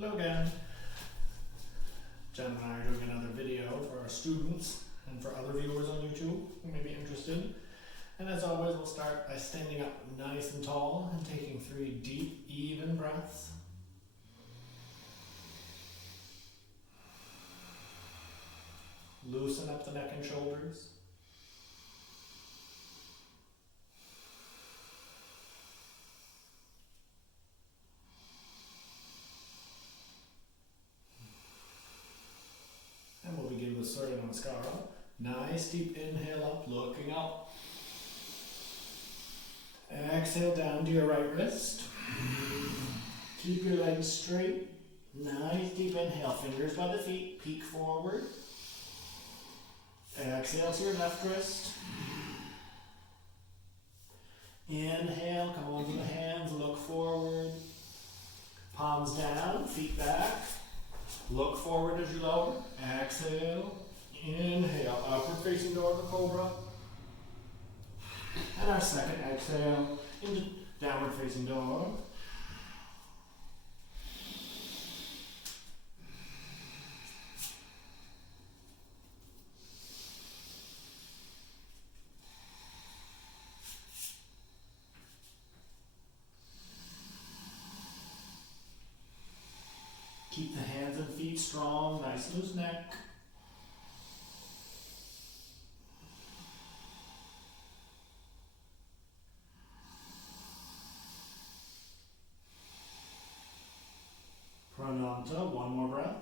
Hello again. Jen and I are doing another video for our students and for other viewers on YouTube who may be interested. And as always, we'll start by standing up nice and tall and taking 3 deep, even breaths. Loosen up the neck and shoulders. And we'll begin with Surya Namaskara. Nice deep inhale up, looking up. Exhale down to your right wrist. Keep your legs straight. Nice deep inhale, fingers by the feet, peek forward. Exhale to your left wrist. Inhale, come onto the hands, look forward. Palms down, feet back. Look forward as you lower. Exhale. Inhale, upward facing dog or cobra. And our second exhale into downward facing dog. Keep the hands and feet strong, nice loose neck. Prananta, one more breath.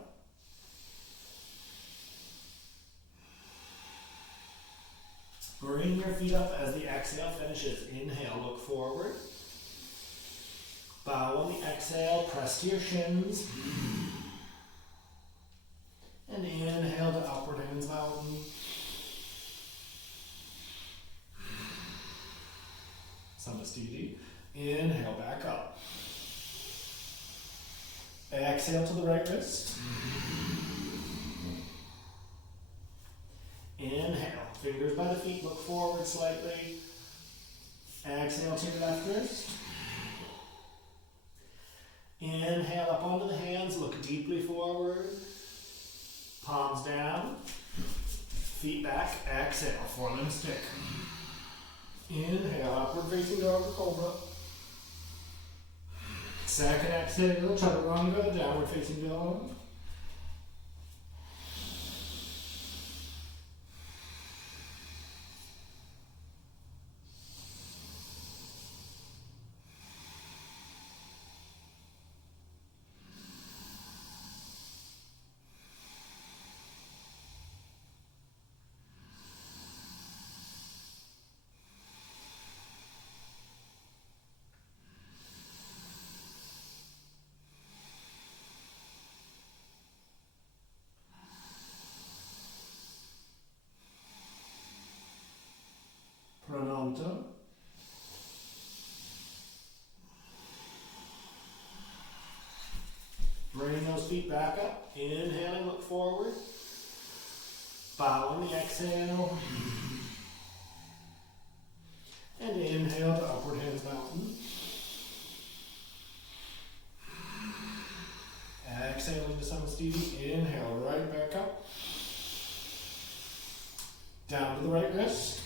Bring your feet up as the exhale finishes. Inhale, look forward. Bow on the exhale, press to your shins. And inhale to upward hands mountain. Samastiti. Inhale, back up. Exhale to the right wrist. Inhale, fingers by the feet, look forward slightly. Exhale to your left wrist. Inhale up onto the hands, look deeply forward. Palms down, feet back, exhale, forelimb stick. Inhale, upward facing dog or cobra. Second exhale, chaturanga, downward facing dog. Prananta. Bring those feet back up. Inhaling, look forward. Bow on the exhale. And inhale to upward hands mountain. Exhale into Samastiti. Inhale, right back up. Down to the right wrist.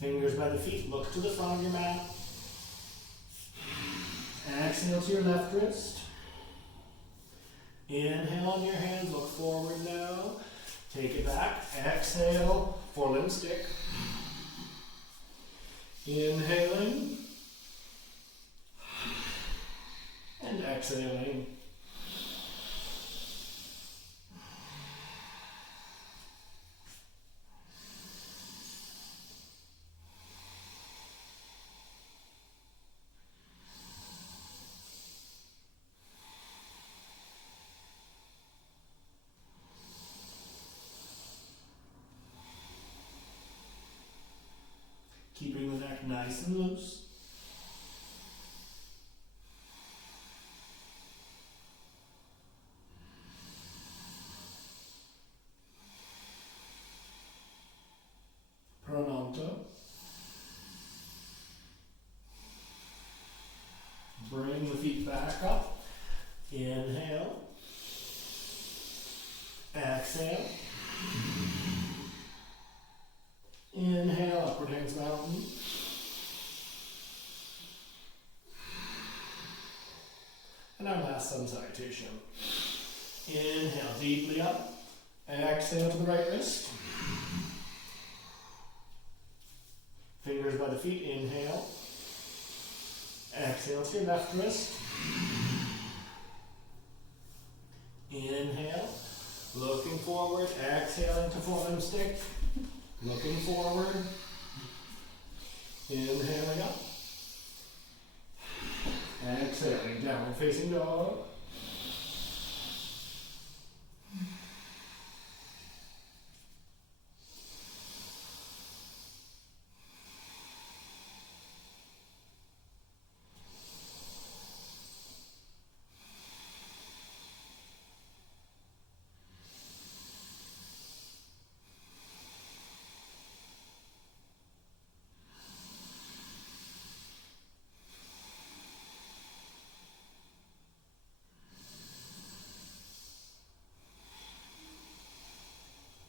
Fingers by the feet, look to the front of your mat. Exhale to your left wrist. Inhale on your hands, look forward now. Take it back. Exhale, forelimb stick. Inhaling. And exhaling. Keeping the neck nice and loose. Prananta. Bring hands mountain. And our last sun salutation. Inhale deeply up. Exhale to the right wrist. Fingers by the feet. Inhale. Exhale to your left wrist. Inhale. Looking forward. Exhaling to forearm stick. Looking forward. Inhaling up. Exhaling, downward facing dog.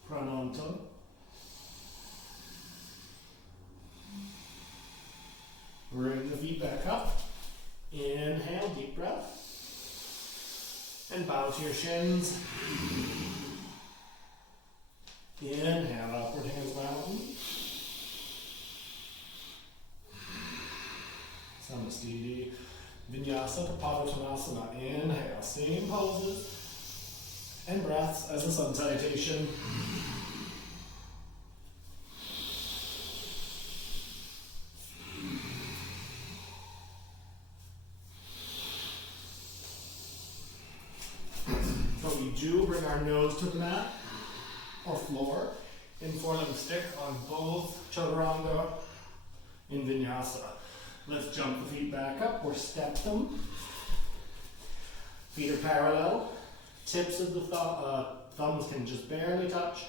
Prananta. Bring the feet back up. Inhale, deep breath. And bow to your shins. Inhale, upward hands mountain. Samastiti. Vinyasa to Padottanasana. Inhale, same poses and breaths as a sun salutation. So we do bring our nose to the mat or floor in forelimb stick on both chaturanga in vinyasa. Let's jump the feet back up or step them. Feet are parallel. Tips of the thumbs can just barely touch.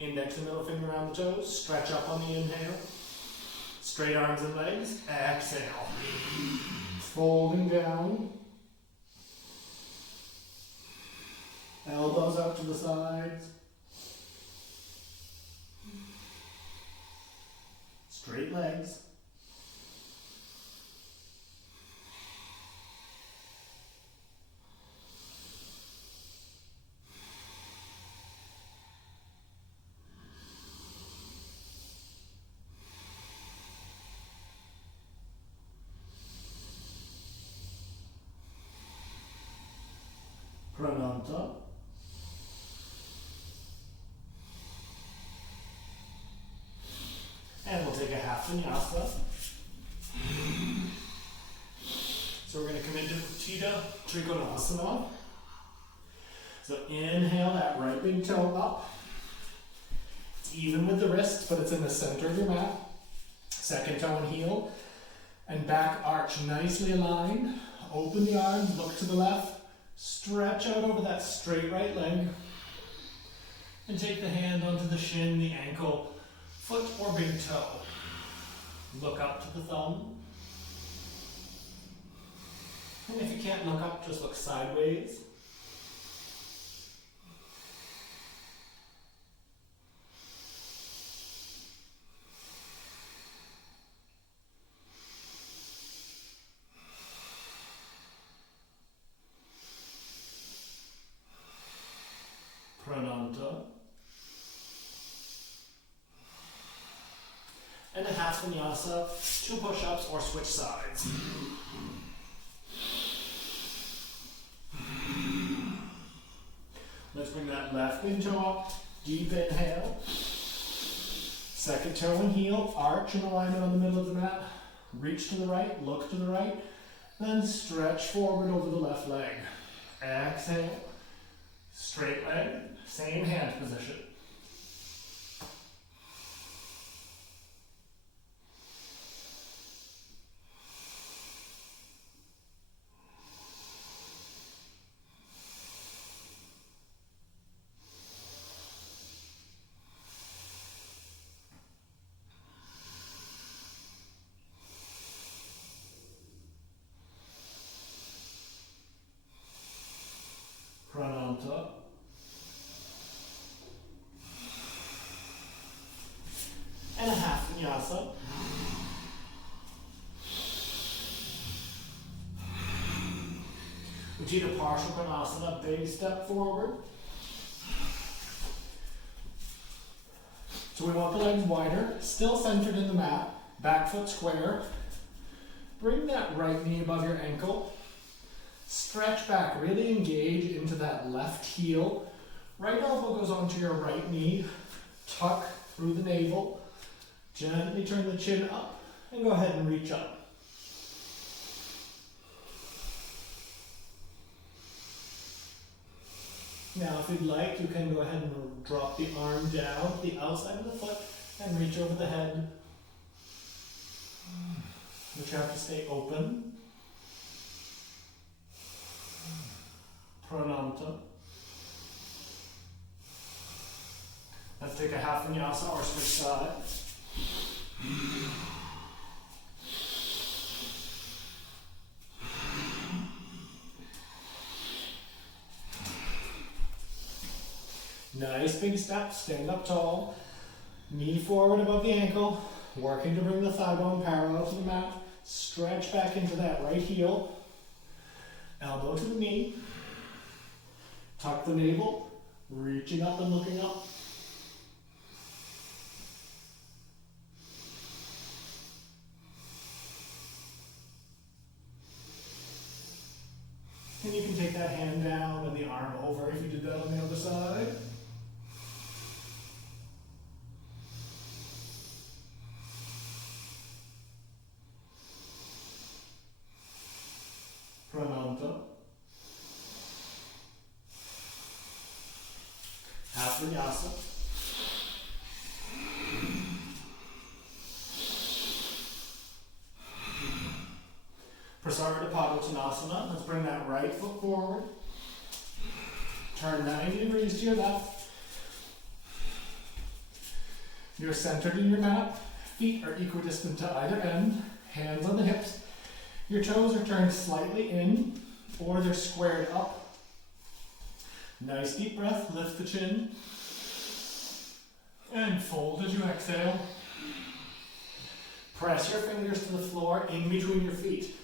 Index and middle finger around the toes. Stretch up on the inhale. Straight arms and legs. Exhale. Folding down. Elbows out to the sides. Straight legs. Prananta. And we'll take a half vinyasa. So we're going to come into Utthita Trikonasana. So inhale that right big toe up. It's even with the wrist, but it's in the center of your mat. Second toe and heel. And back arch nicely aligned. Open the arms, look to the left. Stretch out over that straight right leg. And take the hand onto the shin, the ankle, foot or big toe. Look up to the thumb. And if you can't look up, just look sideways. Prananta. And a half vinyasa, 2 push-ups or switch sides. Let's bring that left big toe up, deep inhale. Second toe and heel, arch in alignment on the middle of the mat. Reach to the right, look to the right, then stretch forward over the left leg. Exhale, straight leg, same hand position. Prananta. vinyasa. Ujjayi partial konasana, big step forward. So we want the legs wider, still centered in the mat, back foot square. Bring that right knee above your ankle. Stretch back, really engage into that left heel. Right elbow goes onto your right knee. Tuck through the navel. Gently turn the chin up and go ahead and reach up. Now if you'd like, you can go ahead and drop the arm down to the outside of the foot and reach over the head. But you have to stay open. Pranamta. Let's take a half vinyasa or switch side. Nice big step, stand up tall. Knee forward above the ankle, working to bring the thigh bone parallel to the mat. Stretch back into that right heel. Elbow to the knee. Tuck the navel, reaching up and looking up. And you can take that hand down and the arm over if you did that on the other side. Pranamta. Half vinyasa. Prasarita-Padottanasana. Let's bring that right foot forward. Turn 90 degrees to your left. You're centered in your mat. Feet are equidistant to either end. Hands on the hips. Your toes are turned slightly in, or they're squared up. Nice deep breath, lift the chin. And fold as you exhale. Press your fingers to the floor in between your feet.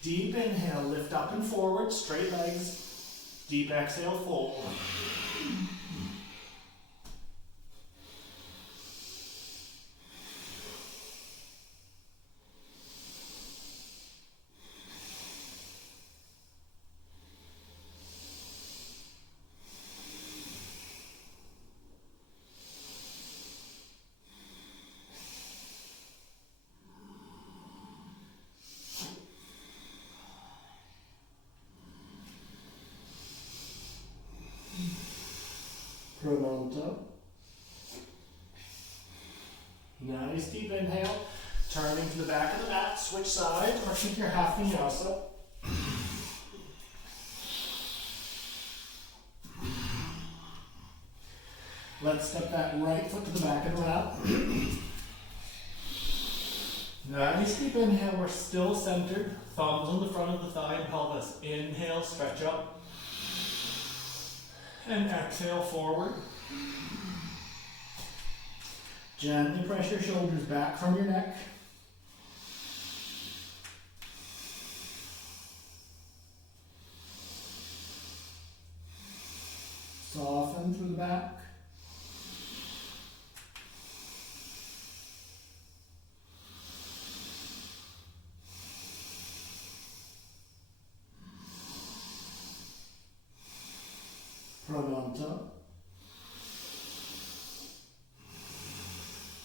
Deep inhale, lift up and forward, straight legs. Deep exhale, fold. Pranamta. Nice deep inhale. Turning to the back of the mat, switch sides, or keep your half vinyasa. Let's step that right foot to the back of the mat. Nice deep inhale, we're still centered. Thumbs on the front of the thigh and pelvis. Inhale, stretch up. And exhale, forward. Gently press your shoulders back from your neck. Soften through the back. Pranamta.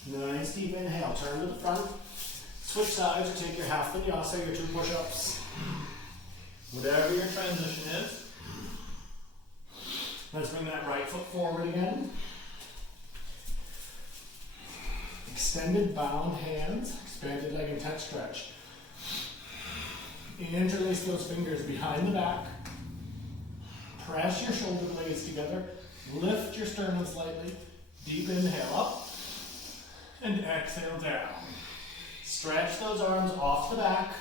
Nice deep inhale, turn to the front. Switch sides or take your half vinyasa, your 2 push-ups. Whatever your transition is. Let's bring that right foot forward again. Extended bound hands, expanded leg and touch stretch. Interlace those fingers behind the back. Press your shoulder blades together. Lift your sternum slightly. Deep inhale up. And exhale down. Stretch those arms off the back.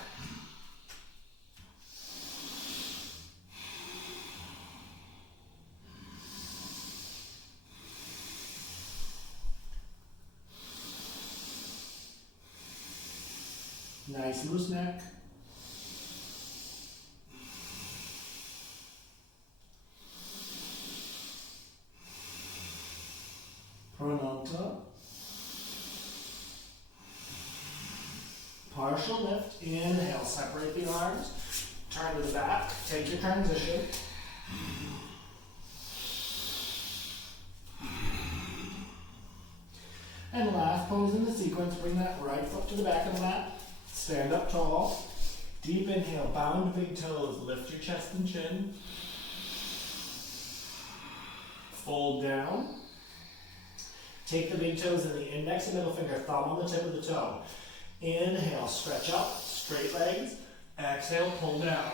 Nice loose neck. Prananta. Partial lift. Inhale, separate the arms. Turn to the back. Take your transition. And last pose in the sequence, bring that right foot to the back of the mat. Stand up tall. Deep inhale, bound big toes. Lift your chest and chin. Fold down. Take the big toes and the index and middle finger, thumb on the tip of the toe. Inhale, stretch up, straight legs. Exhale, pull down.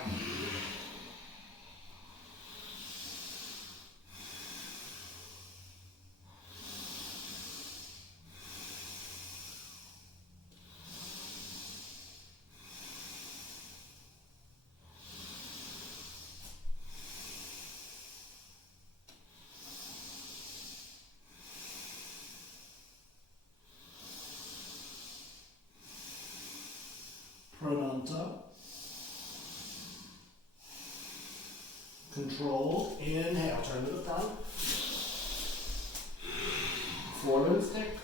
Prananta. Controlled. Inhale, turn to the front. Forward stick.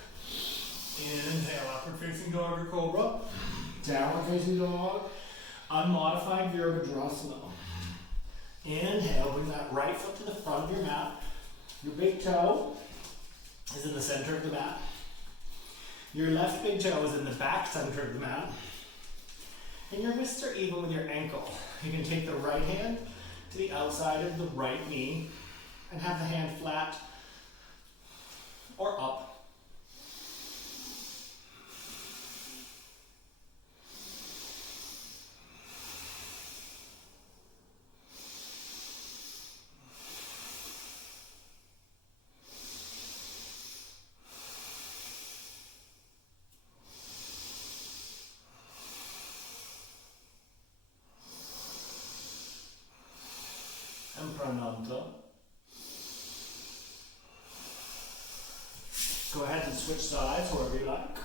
Inhale, upward facing dog or cobra. Downward facing dog. Unmodified Virabhadrasana. Inhale, bring that right foot to the front of your mat. Your big toe is in the center of the mat. Your left big toe is in the back center of the mat. And your wrists are even with your ankle. You can take the right hand to the outside of the right knee and have the hand flat or up. And prananta. Go ahead and switch sides wherever you like.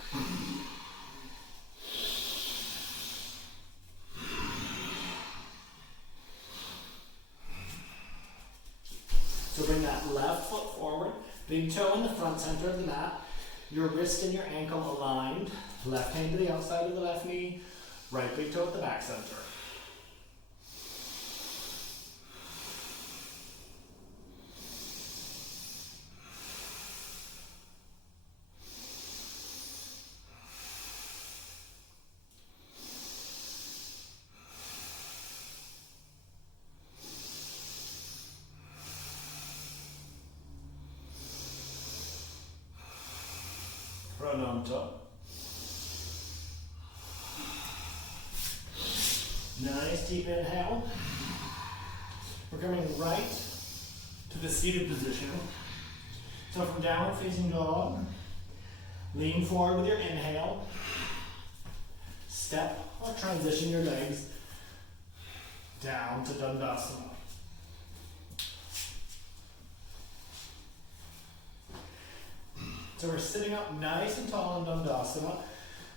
So bring that left foot forward, big toe in the front center of the mat, your wrist and your ankle aligned, left hand to the outside of the left knee, right big toe at the back center. Prananta. Nice deep inhale. We're coming right to the seated position. So from downward facing dog, lean forward with your inhale. Step or transition your legs down to Dandasana. So we're sitting up nice and tall in Dandasana.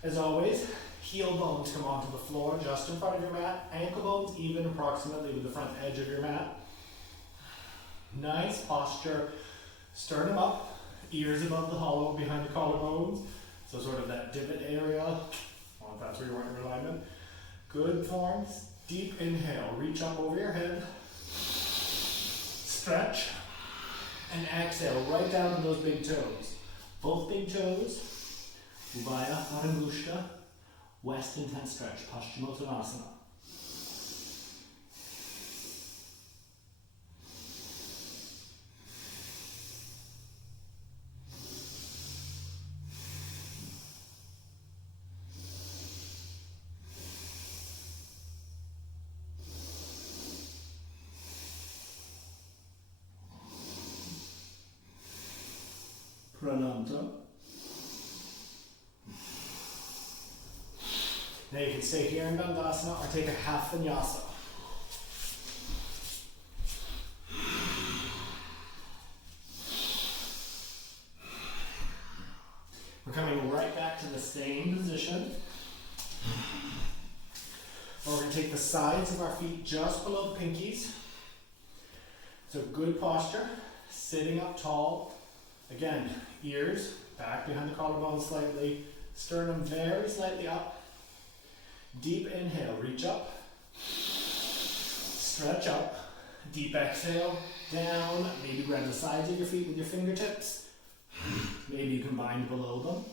As always, heel bones come onto the floor just in front of your mat. Ankle bones even approximately with the front edge of your mat. Nice posture. Sternum up, ears above the hollow behind the collarbones. So sort of that divot area. Well, if that's where you want your alignment. Good forms. Deep inhale. Reach up over your head. Stretch. And exhale right down to those big toes. Both big toes, Ubaya Harangushta, West Intense Stretch, Paschimottanasana. Prananta. Now you can stay here in Dandasana or take a half vinyasa. We're coming right back to the same position. We're going to take the sides of our feet just below the pinkies. So good posture, sitting up tall. Again, ears back behind the collarbone slightly, sternum very slightly up. Deep inhale, reach up, stretch up. Deep exhale, down. Maybe grab the sides of your feet with your fingertips. Maybe you can bind below them.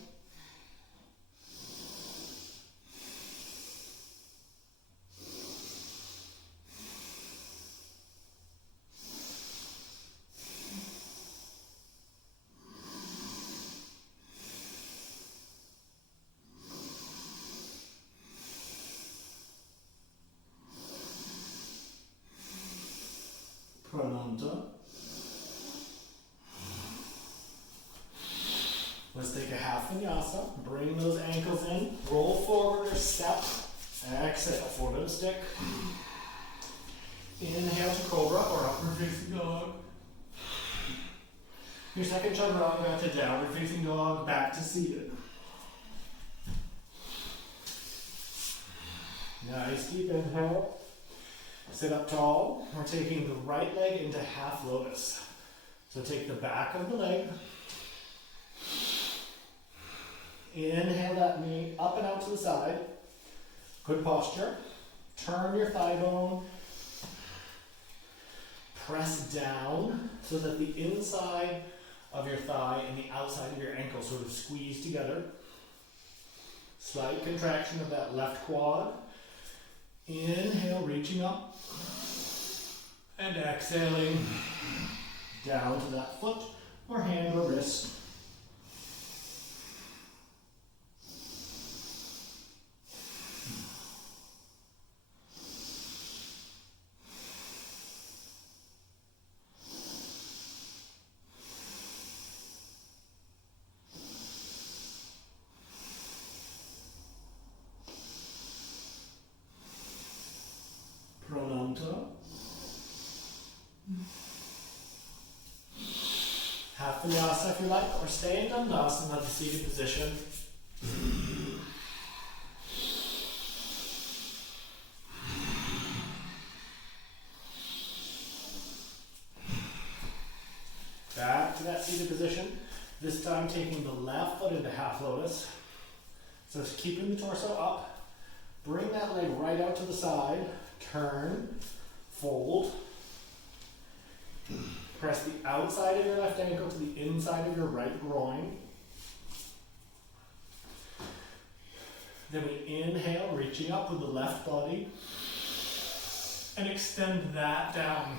Prananta. Let's take a half vinyasa. Bring those ankles in. Roll forward or step. Exhale, four-legged stick. Inhale to cobra or upward facing dog. Your second chaturanga to downward facing dog, back to seated. Nice deep inhale. Sit up tall. We're taking the right leg into half lotus. So take the back of the leg. Inhale that knee up and out to the side. Good posture. Turn your thigh bone. Press down so that the inside of your thigh and the outside of your ankle sort of squeeze together. Slight contraction of that left quad. Inhale, reaching up. And exhaling down to that foot or hand or wrist. Prananta. Half vinyasa if you like, or stay in Dandasana, the seated position. Back to that seated position. This time taking the left foot into half lotus. So it's keeping the torso up. Bring that leg right out to the side. Turn, fold. Press the outside of your left ankle to the inside of your right groin. Then we inhale, reaching up with the left body. And extend that down.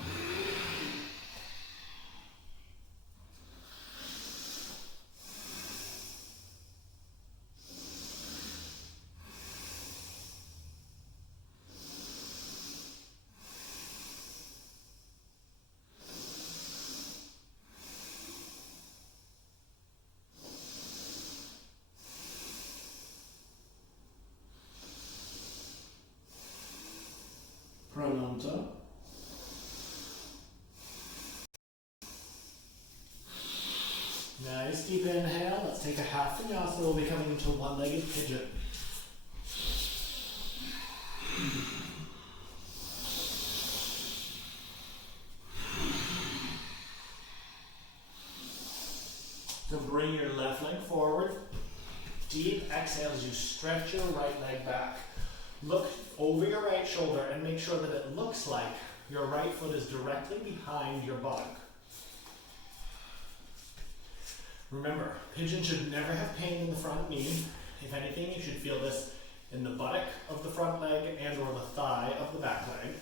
Prananta. Nice deep inhale. Let's take a half vinyasa. We'll be coming into one-legged pigeon. So bring your left leg forward. Deep exhale as you stretch your right leg back. Look over your right shoulder and make sure that it looks like your right foot is directly behind your buttock. Remember, pigeon should never have pain in the front knee. If anything, you should feel this in the buttock of the front leg and or the thigh of the back leg.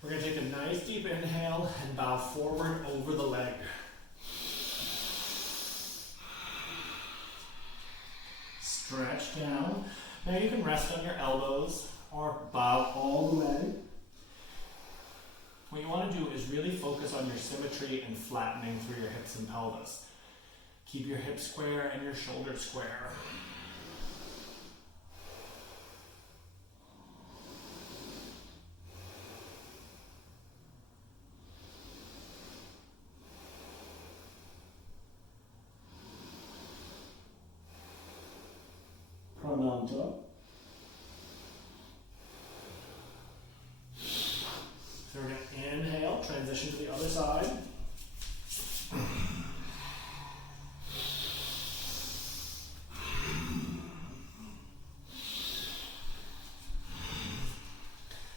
We're going to take a nice deep inhale and bow forward over the leg. Stretch down. Now you can rest on your elbows or bow all the way. What you want to do is really focus on your symmetry and flattening through your hips and pelvis. Keep your hips square and your shoulders square. Prananta. side.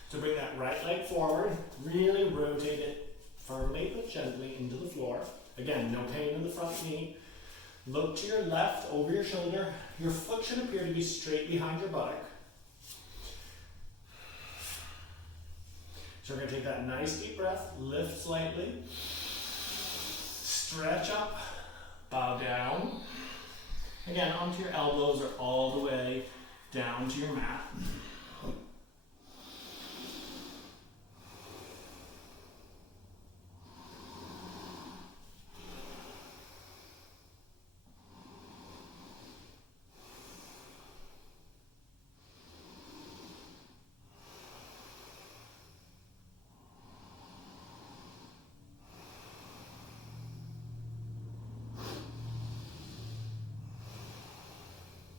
So bring that right leg forward, really rotate it firmly but gently into the floor. Again, no pain in the front knee. Look to your left, over your shoulder. Your foot should appear to be straight behind your buttock. So we're going to take that nice deep breath, lift slightly, stretch up, bow down. Again, onto your elbows or all the way down to your mat.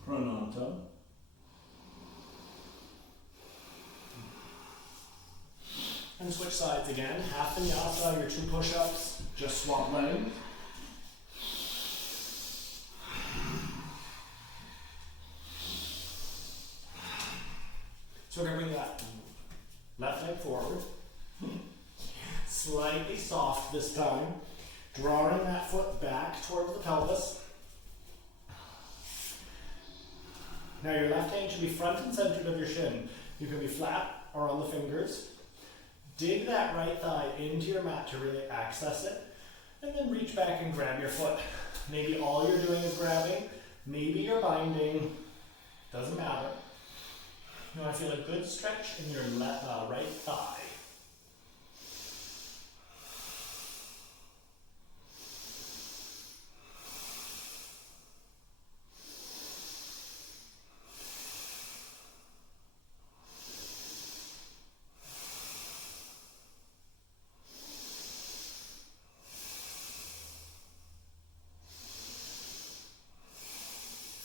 Pranata. And switch sides again. Half vinyasa, your 2 push-ups, just swap legs. So we're going to bring that left leg forward. Slightly soft this time. Drawing that foot back towards the pelvis. Now your left hand should be front and centered of your shin. You can be flat or on the fingers. Dig that right thigh into your mat to really access it. And then reach back and grab your foot. Maybe all you're doing is grabbing. Maybe you're binding. Doesn't matter. You want to feel a good stretch in your right thigh.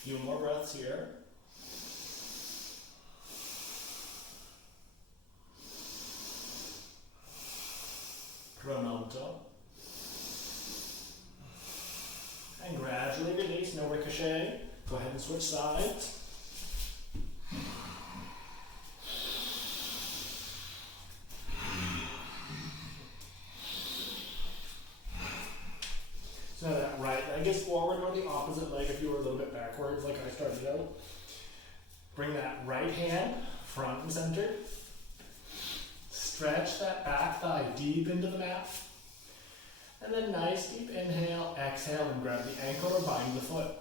Few more breaths here. Pranata. And gradually release, no ricochet. Go ahead and switch sides. So that right leg is forward or the opposite leg if you were a little bit backwards like I started out. Bring that right hand front and center. Stretch that back thigh deep into the mat. And then nice deep inhale, exhale, and grab the ankle or bind the foot.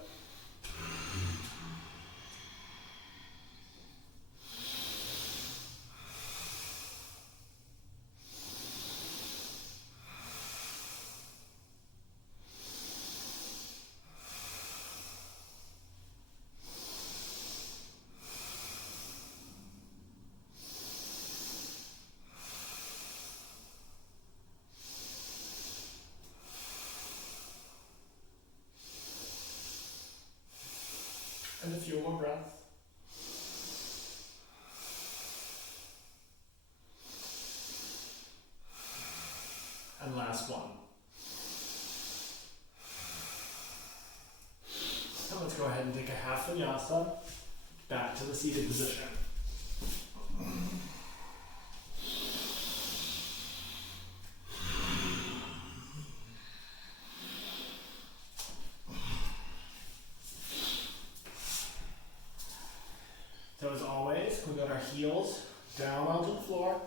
And a few more breaths. And last one. And let's go ahead and take a half vinyasa back to the seated position. So as always, we got our heels down onto the floor,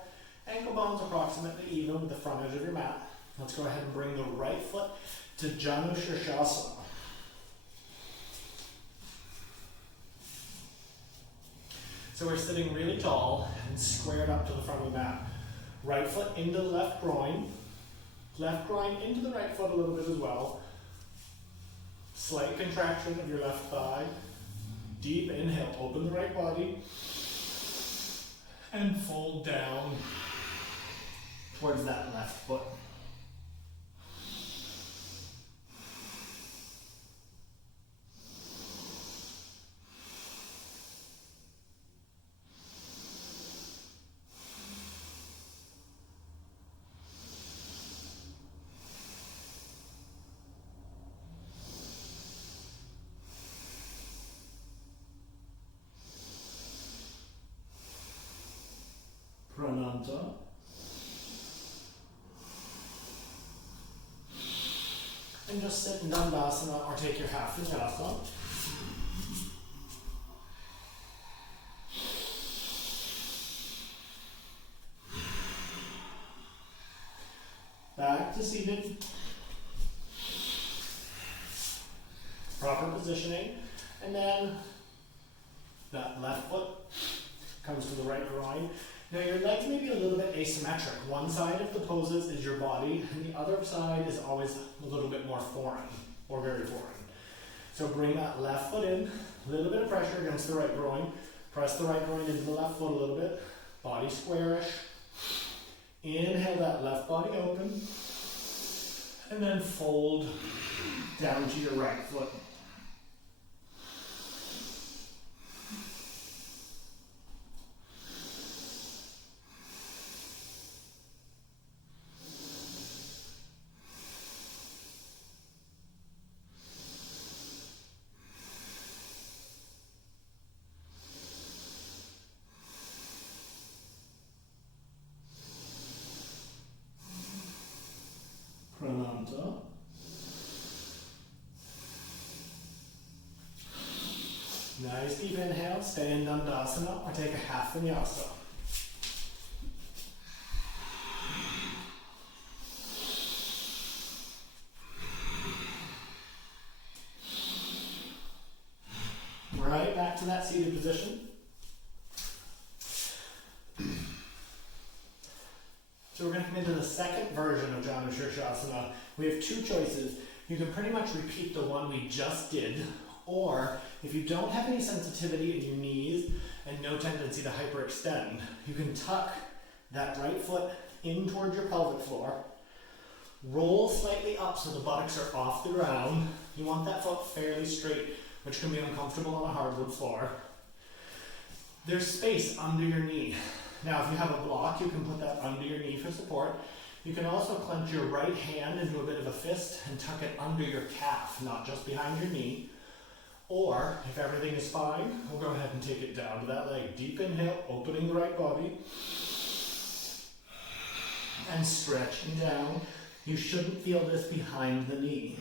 ankle bones approximately even with the front edge of your mat. Let's go ahead and bring the right foot to Janu Shirshasana. So we're sitting really tall and squared up to the front of the mat. Right foot into the left groin into the right foot a little bit as well. Slight contraction of your left thigh. Deep inhale, open the right body, and fold down towards that left foot. Prananta. And just sit in Dandasana or take your half vinyasa. Back to seated. Proper positioning. And then that left foot comes to the right groin. Now your legs may be a little bit asymmetric. One side of the poses is your body, and the other side is always a little bit more foreign, or very foreign. So bring that left foot in, a little bit of pressure against the right groin. Press the right groin into the left foot a little bit. Body squarish. Inhale that left body open. And then fold down to your right foot. Prananta. Nice deep inhale, stay in Dandasana or take a half vinyasa. Right, back to that seated position. So we're going to come into the second version of Janu Shirshasana. We have two choices. You can pretty much repeat the one we just did, or if you don't have any sensitivity in your knees and no tendency to hyperextend, you can tuck that right foot in towards your pelvic floor, roll slightly up so the buttocks are off the ground. You want that foot fairly straight, which can be uncomfortable on a hardwood floor. There's space under your knee. Now, if you have a block, you can put that under your knee for support. You can also clench your right hand into a bit of a fist and tuck it under your calf, not just behind your knee. Or, if everything is fine, we'll go ahead and take it down to that leg. Deep inhale, opening the right body. And stretching down. You shouldn't feel this behind the knee.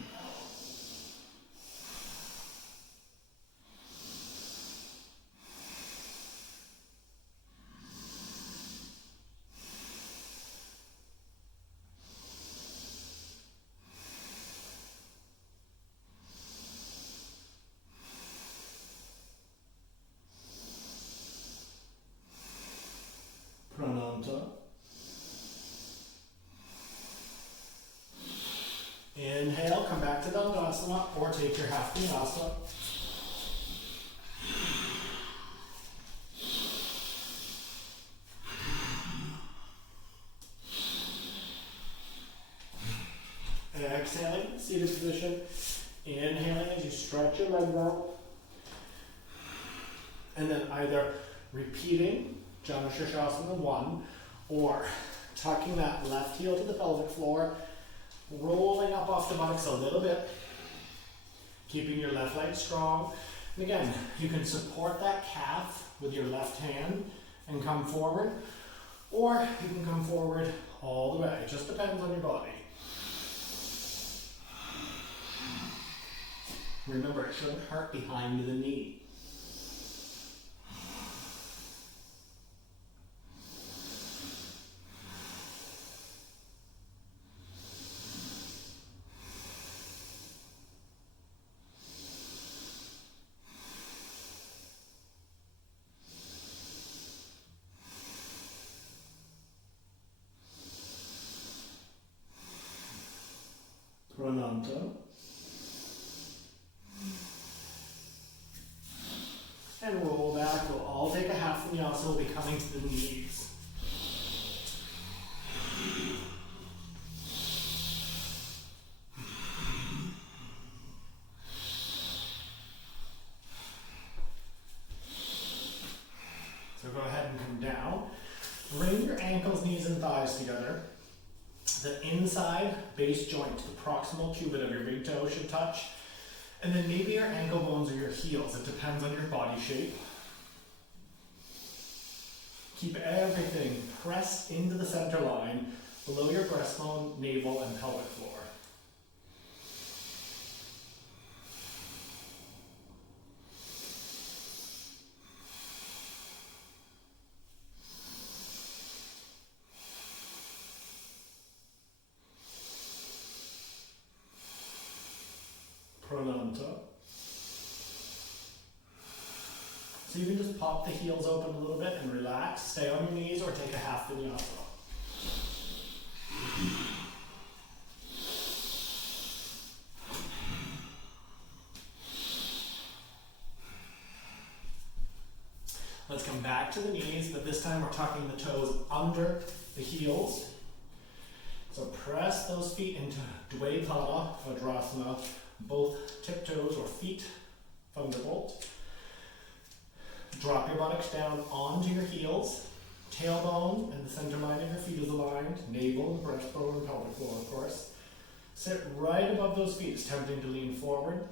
Prananta. Inhale, come back to Dandasana or take your half vinyasa. Exhaling, seated position. Inhaling as you stretch your legs out. And then either repeating Janu Shirshasana 1, or tucking that left heel to the pelvic floor, rolling up off the buttocks a little bit, keeping your left leg strong. And again, you can support that calf with your left hand and come forward, or you can come forward all the way. It just depends on your body. Remember, it shouldn't hurt behind the knee. Prananta. And roll back. We'll all take a half vinyasa. We'll be coming to the knees. So go ahead and come down. Bring your ankles, knees, and thighs together. The inside base joint, the proximal cubit of your big toe should touch. And then maybe your ankle bones or your heels. It depends on your body shape. Keep everything pressed into the center line below your breastbone, navel, and pelvic floor. Prananta. So you can just pop the heels open a little bit and relax. Stay on your knees or take a half vinyasa. Let's come back to the knees, but this time we're tucking the toes under the heels. So press those feet into Dvaipada Vajrasana, both tiptoes or feet thunderbolt. Drop your buttocks down onto your heels. Tailbone and the center line of your feet is aligned. Navel, breastbone, and pelvic floor, of course. Sit right above those feet. It's tempting to lean forward.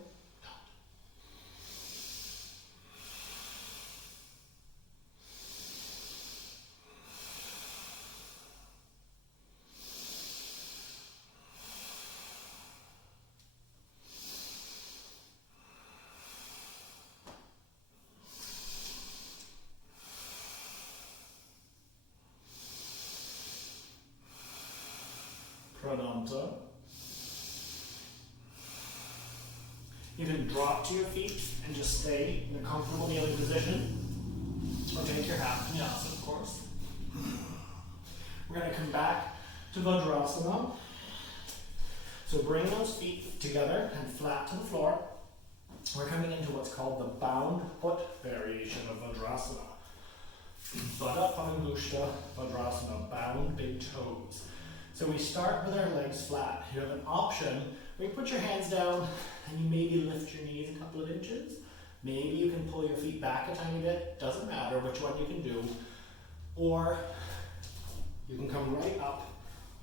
Prananta. You can drop to your feet and just stay in a comfortable kneeling position. Or take your half vinyasa, of course. We're going to come back to Vajrasana. So bring those feet together and flat to the floor. We're coming into what's called the bound foot variation of Vajrasana. Baddha Paramgushta Vajrasana, bound big toes. So we start with our legs flat. You have an option where you put your hands down and you maybe lift your knees a couple of inches. Maybe you can pull your feet back a tiny bit. Doesn't matter which one you can do. Or you can come right up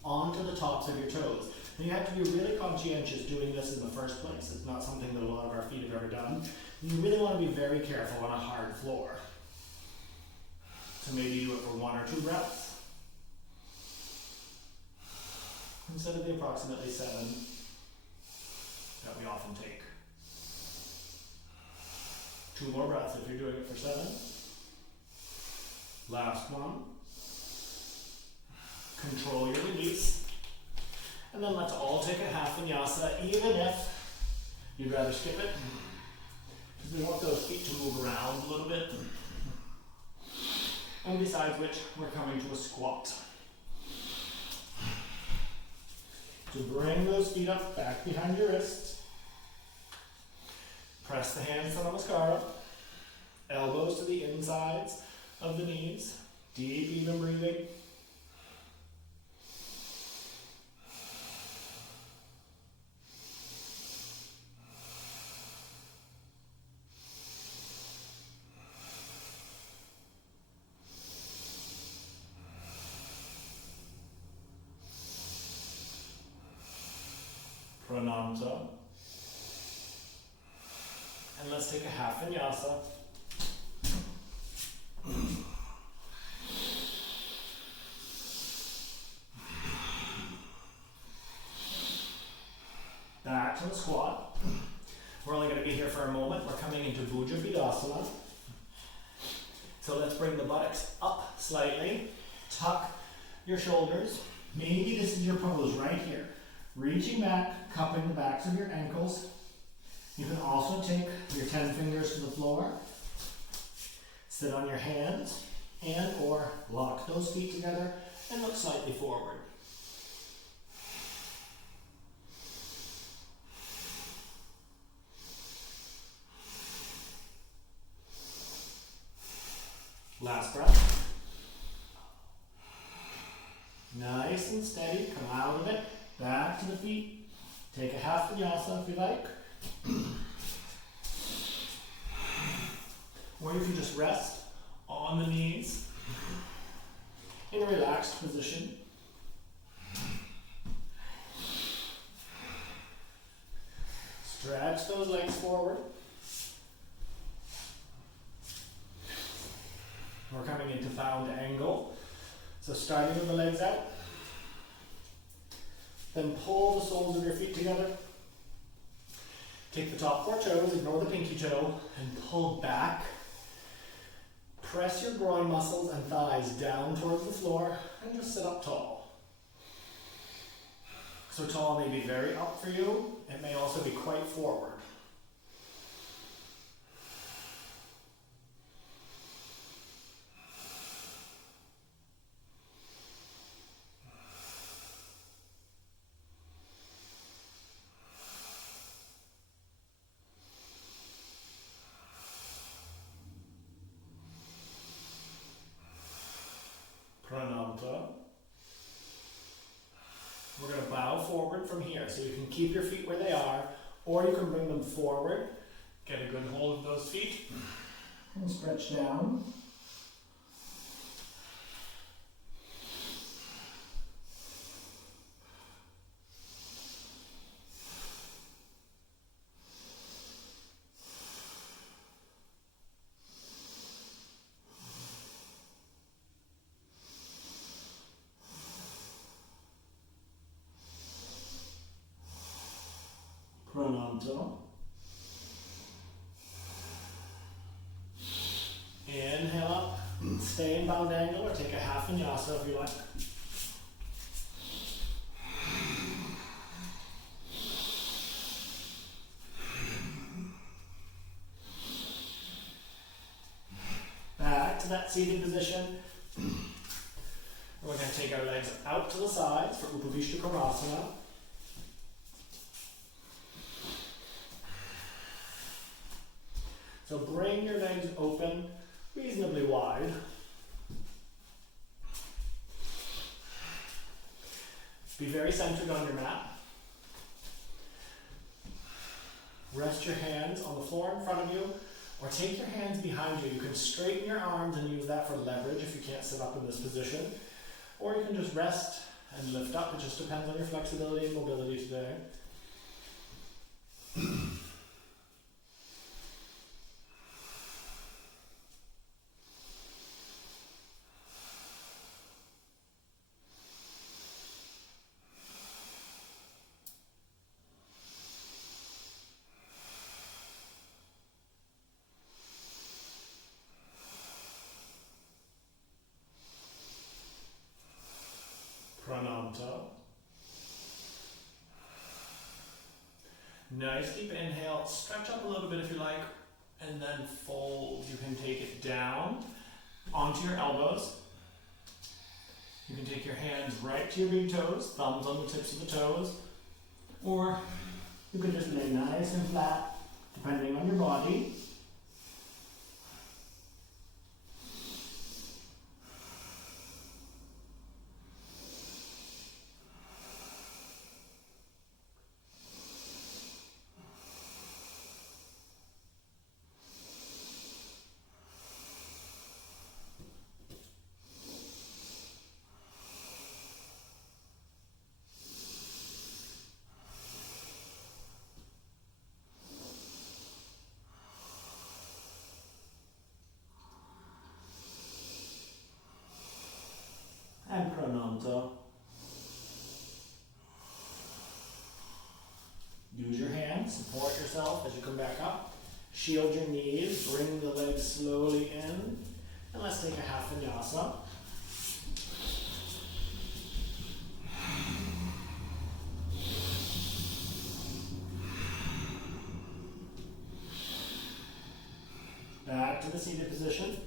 onto the tops of your toes. And you have to be really conscientious doing this in the first place. It's not something that a lot of our feet have ever done. You really want to be very careful on a hard floor. So maybe do it for 1 or 2 reps. Instead of the approximately 7 that we often take. 2 more breaths if you're doing it for 7. Last one. Control your release. And then let's all take a half vinyasa, even if you'd rather skip it. Because we want those feet to move around a little bit. And besides which, we're coming to a squat. So bring those feet up, back behind your wrists. Press the hands to Namaskara. Elbows to the insides of the knees. Deep, even breathing. Prananta. And let's take a half vinyasa. Back to the squat. We're only going to be here for a moment. We're coming into Bhujavidasana. So let's bring the buttocks up slightly. Tuck your shoulders. Maybe this is your pose right here. Reaching back, cupping the backs of your ankles. You can also take your 10 fingers to the floor. Sit on your hands and or lock those feet together and look slightly forward. Last breath. Nice and steady. Come out of it. Back to the feet. Take a half vinyasa if you like. Or you can just rest on the knees in a relaxed position. Stretch those legs forward. We're coming into bound angle. So starting with the legs out, then pull the soles of your feet together. Take the top 4 toes, ignore the pinky toe, and pull back. Press your groin muscles and thighs down towards the floor and just sit up tall. So tall may be very up for you. It may also be quite forward. Prananta. We're going to bow forward from here, so you can keep your feet where they are, or you can bring them forward. Get a good hold of those feet and stretch down. Prananta. Inhale up, stay in bound angle or take a half vinyasa if you like. Back to that seated position. We're going to take our legs out to the sides for Upavishtakonasana. So bring your legs open reasonably wide. Be very centered on your mat. Rest your hands on the floor in front of you, or take your hands behind you. You can straighten your arms and use that for leverage if you can't sit up in this position. Or you can just rest and lift up. It just depends on your flexibility and mobility today. Prananta. Nice deep inhale, stretch up a little bit if you like, and then fold. You can take it down onto your elbows. You can take your hands right to your big toes, thumbs on the tips of the toes, or you can just lay nice and flat, depending on your body. And Prananta. Use your hands, support yourself as you come back up. Shield your knees, bring the legs slowly in, and let's take a half vinyasa. Back to the seated position.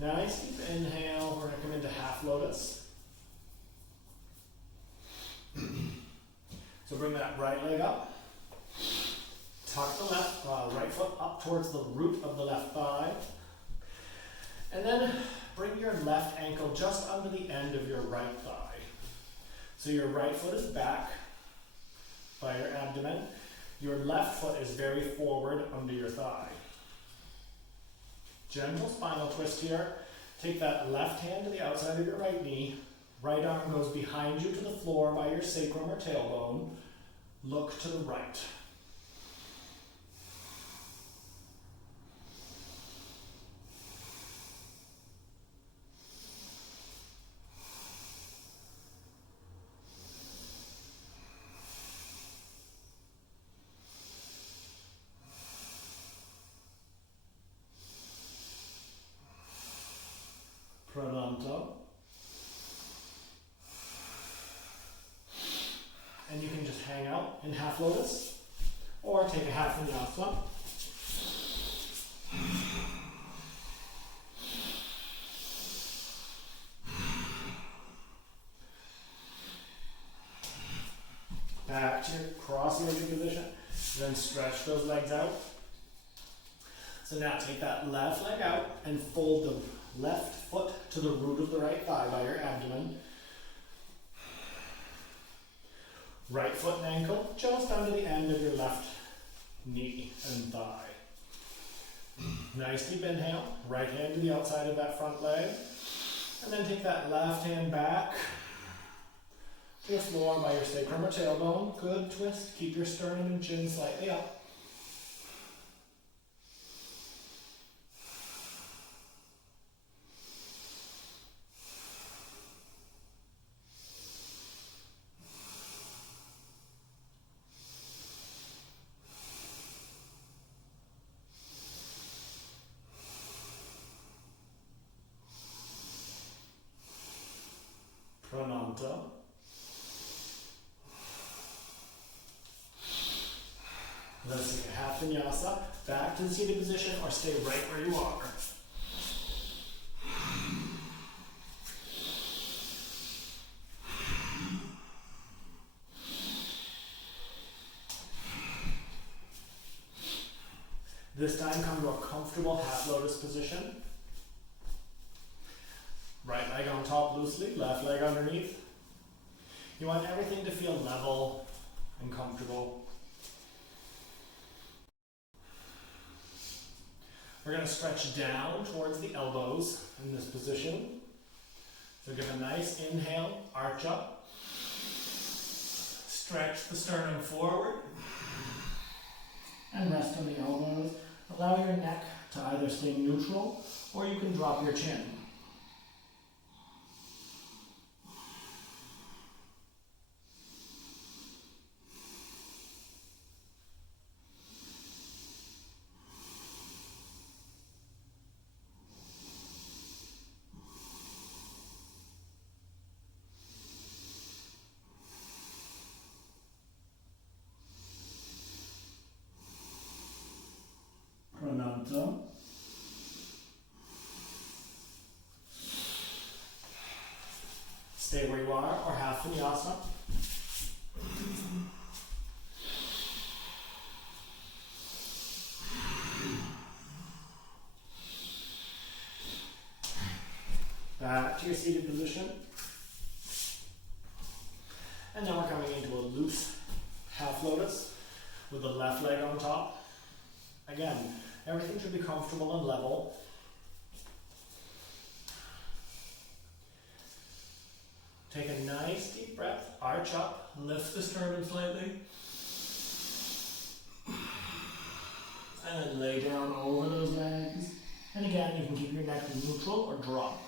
Nice deep inhale, we're going to come into half lotus. So bring that right leg up. Tuck the right foot up towards the root of the left thigh. And then bring your left ankle just under the end of your right thigh. So your right foot is back by your abdomen. Your left foot is very forward under your thigh. Gentle spinal twist here. Take that left hand to the outside of your right knee. Right arm goes behind you to the floor by your sacrum or tailbone. Look to the right. half lotus, or take a half vinyasa. Back to your cross-legged position, then stretch those legs out. So now take that left leg out and fold the left foot to the root of the right thigh by your abdomen. Right foot and ankle just under the end of your left knee and thigh. Nice deep inhale, right hand to the outside of that front leg, and then take that left hand back to the floor by your sacrum or tailbone. Good twist, keep your sternum and chin slightly up. Prananta. Let's take a half vinyasa, back to the seated position or stay right where you are. This time come to a comfortable half lotus position. Right leg on top loosely, left leg underneath. You want everything to feel level and comfortable. We're going to stretch down towards the elbows in this position. So give a nice inhale, arch up. Stretch the sternum forward. And rest on the elbows. Allow your neck to either stay neutral or you can drop your chin. Prananta. Stay where you are, or half vinyasa. Back to your seated position. And then we're coming into a loose half lotus with the left leg on top. Again, everything should be comfortable and level. Take a nice deep breath, arch up, lift the sternum slightly. And then lay down over those legs. And again, you can keep your neck neutral or drop.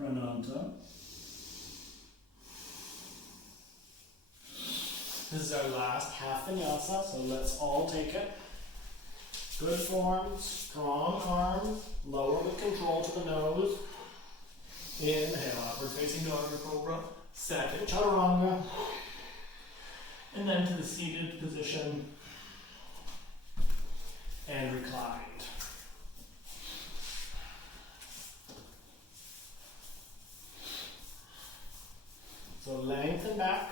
Prananta. This is our last half vinyasa, so let's all take it. Good form, strong arms, lower with control to the nose. Inhale, upward facing dog or cobra. Second, chaturanga. And then to the seated position and reclined. So lengthen back.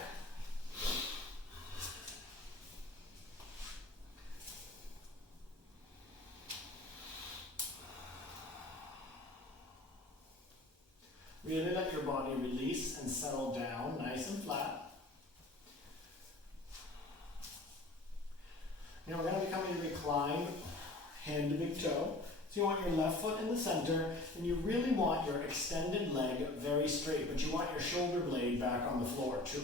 Really let your body release and settle down nice and flat. Now we're going to be coming to recline, hand to big toe. So you want your left foot in the center, and you really want your extended leg very straight, but you want your shoulder blade back on the floor too.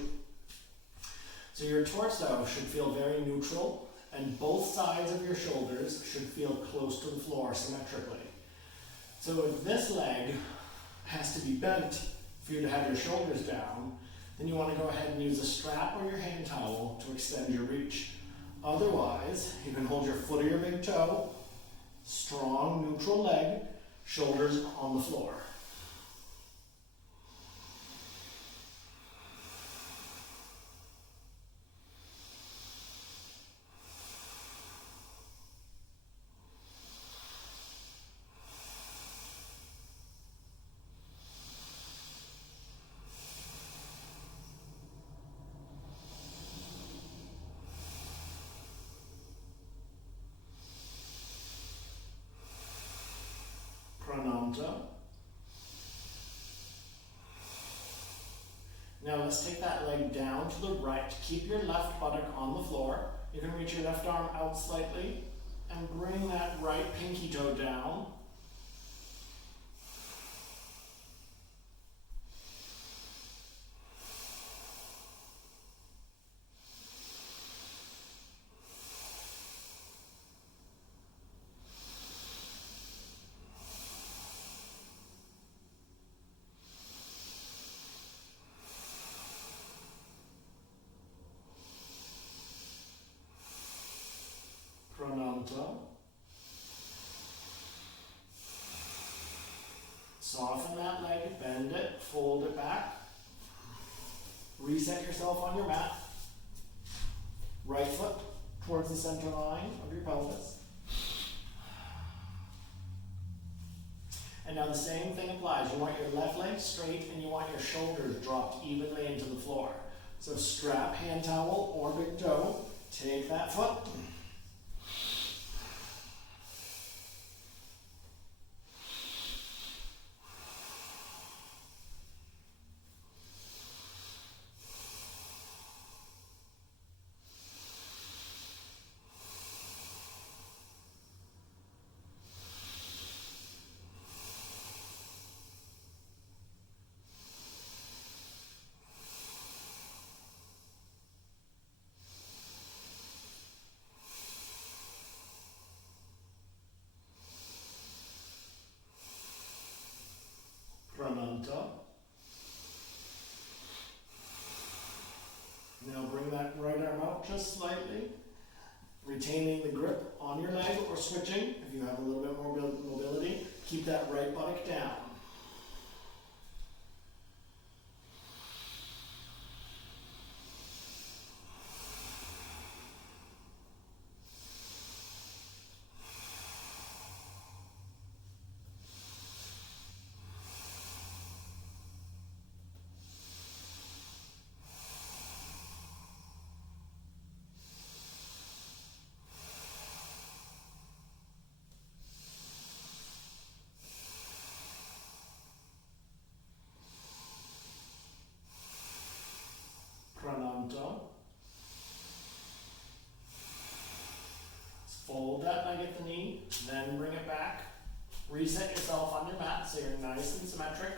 So your torso should feel very neutral, and both sides of your shoulders should feel close to the floor symmetrically. So if this leg has to be bent for you to have your shoulders down, then you want to go ahead and use a strap or your hand towel to extend your reach. Otherwise, you can hold your foot or your big toe, strong neutral leg, shoulders on the floor. Now let's take that leg down to the right. Keep your left buttock on the floor. You can reach your left arm out slightly and bring that right pinky toe down. Soften that leg, bend it, fold it back. Reset yourself on your mat. Right foot towards the center line of your pelvis. And now the same thing applies. You want your left leg straight and you want your shoulders dropped evenly into the floor. So strap hand towel or big toe, take that foot. Now bring that right arm out just slightly, retaining the grip on your leg or switching if you have a little bit more mobility. Keep that right buttock down. Fold that leg at the knee, then bring it back. Reset yourself on your mat so you're nice and symmetric.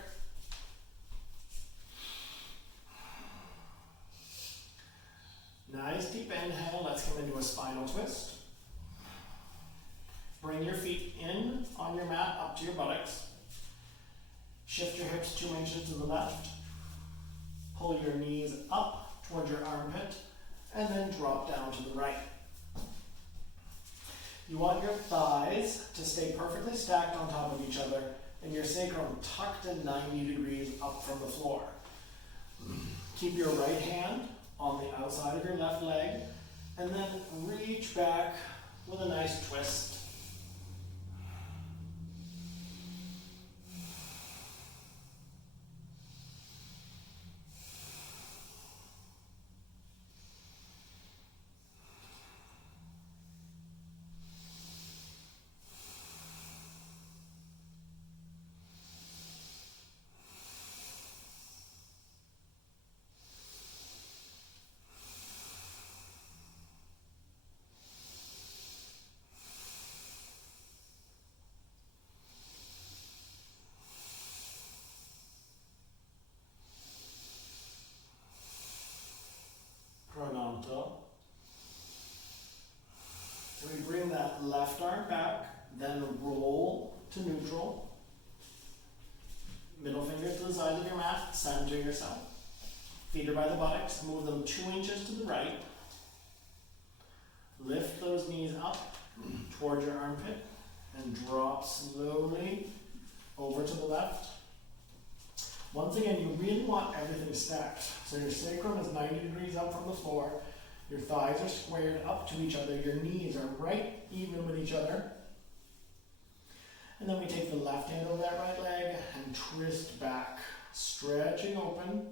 Nice deep inhale, let's come into a spinal twist. Bring your feet in on your mat up to your buttocks. Shift your hips 2 inches to the left. Pull your knees up towards your armpit and then drop down to the right. You want your thighs to stay perfectly stacked on top of each other and your sacrum tucked in 90 degrees up from the floor. Keep your right hand on the outside of your left leg and then reach back with a nice twist. left, center yourself. Feet are by the buttocks, move them 2 inches to the right. Lift those knees up towards your armpit and drop slowly over to the left. Once again, you really want everything stacked. So your sacrum is 90 degrees up from the floor. Your thighs are squared up to each other. Your knees are right even with each other. And then we take the left hand over that right leg and twist back, stretching open.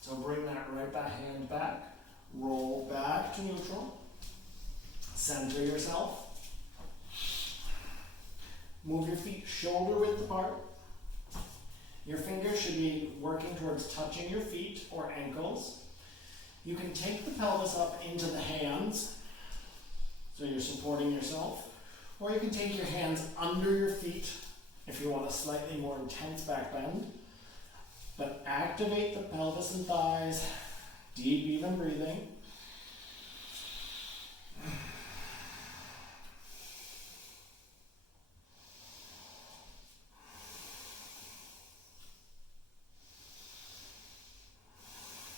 So bring that right back hand back, roll back to neutral, center yourself, move your feet shoulder width apart. Your fingers should be working towards touching your feet or ankles. You can take the pelvis up into the hands, so you're supporting yourself, or you can take your hands under your feet if you want a slightly more intense back bend. But activate the pelvis and thighs, deep even breathing.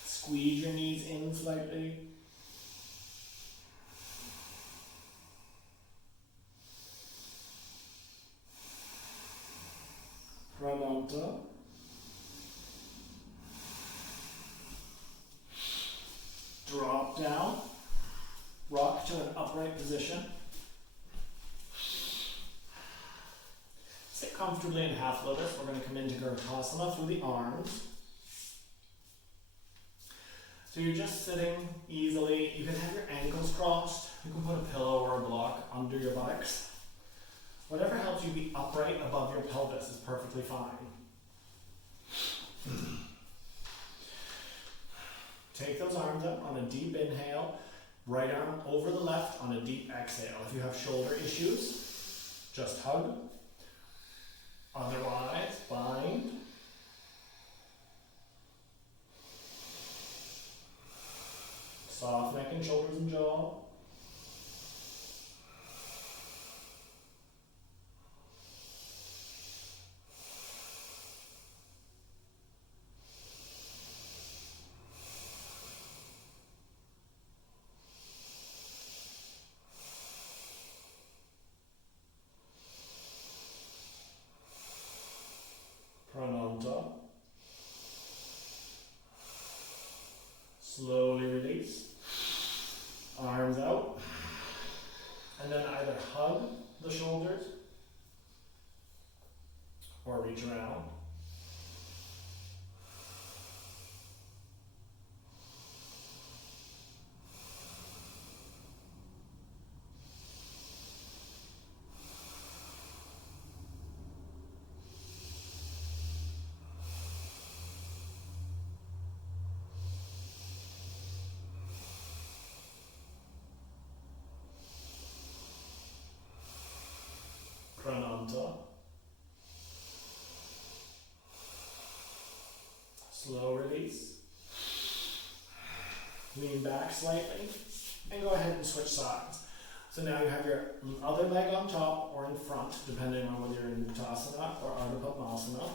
Squeeze your knees in slightly. Prananta. Drop down, rock to an upright position. Sit comfortably in half lotus. We're going to come into Āsṭāṅga through the arms. So you're just sitting easily. You can have your ankles crossed. You can put a pillow or a block under your buttocks. Whatever helps you be upright above your pelvis is perfectly fine. Take those arms up on a deep inhale, right arm over the left on a deep exhale. If you have shoulder issues, just hug. Otherwise, bind. Soft neck and shoulders and jaw. Prananta. Slowly release. Arms out. And then either hug the shoulders or reach around. Prananta. Slow release. Lean back slightly and go ahead and switch sides. So now you have your other leg on top or in front, depending on whether you're in Uttanasana or Ardha Padmasana.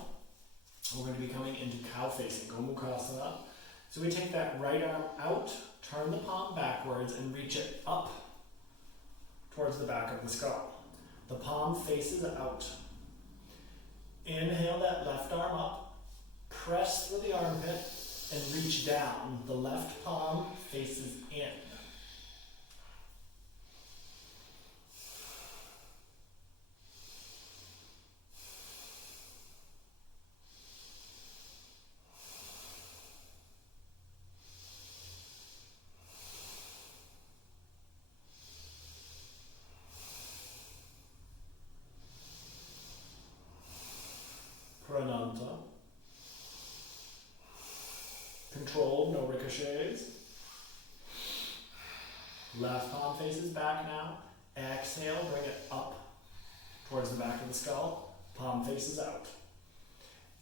We're going to be coming into cow facing, Gomukhasana. So we take that right arm out, turn the palm backwards and reach it up towards the back of the skull. The palm faces out. Inhale that left arm up, press through the armpit and reach down. The left palm faces in. controlled, no ricochets. Left palm faces back now. Exhale, bring it up towards the back of the skull. Palm faces out.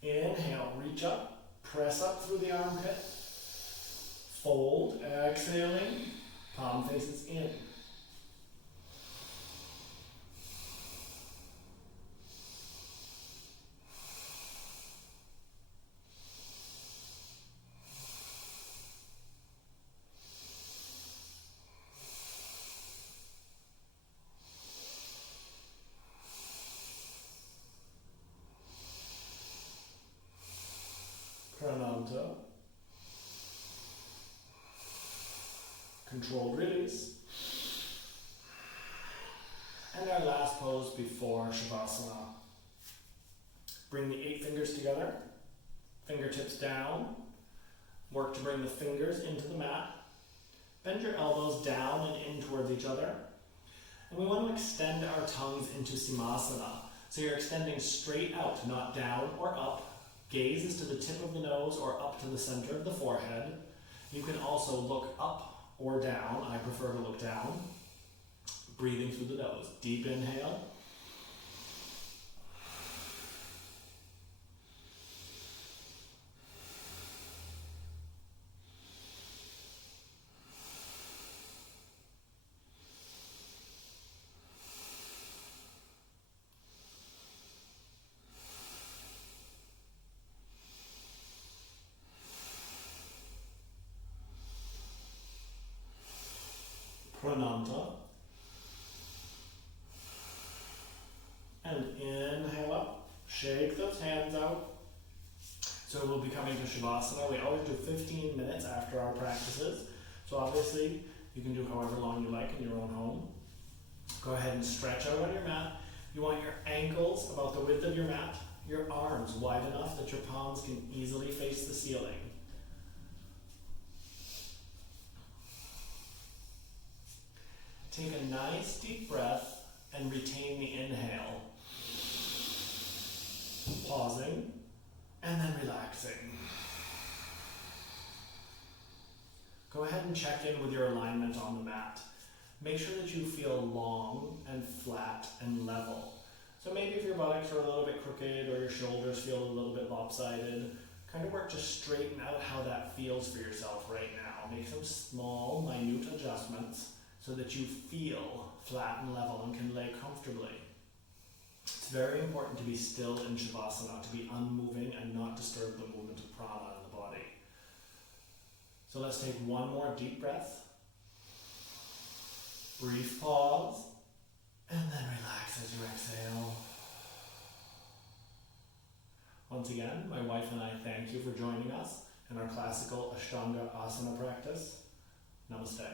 Inhale, reach up, press up through the armpit. Fold, exhaling, palm faces in. Prananta. Controlled release. And our last pose before Shavasana. Bring the 8 fingers together, fingertips down. Work to bring the fingers into the mat. Bend your elbows down and in towards each other. And we want to extend our tongues into Simasana. So you're extending straight out, not down or up. Gaze is to the tip of the nose or up to the center of the forehead. You can also look up or down. I prefer to look down. Breathing through the nose. Deep inhale. Prananta. And inhale up. Shake those hands out. So we'll be coming to Shavasana. We always do 15 minutes after our practices. So obviously you can do however long you like in your own home. Go ahead and stretch out on your mat. You want your ankles about the width of your mat. Your arms wide enough that your palms can easily face the ceiling. Take a nice deep breath and retain the inhale. Pausing and then relaxing. Go ahead and check in with your alignment on the mat. Make sure that you feel long and flat and level. So maybe if your buttocks are a little bit crooked or your shoulders feel a little bit lopsided, kind of work to straighten out how that feels for yourself right now. Make some small, minute adjustments so that you feel flat and level and can lay comfortably. It's very important to be still in Shavasana, to be unmoving and not disturb the movement of prana in the body. So let's take one more deep breath. Brief pause, and then relax as you exhale. Once again, my wife and I thank you for joining us in our classical Aṣṭāṅga asana practice. Namaste.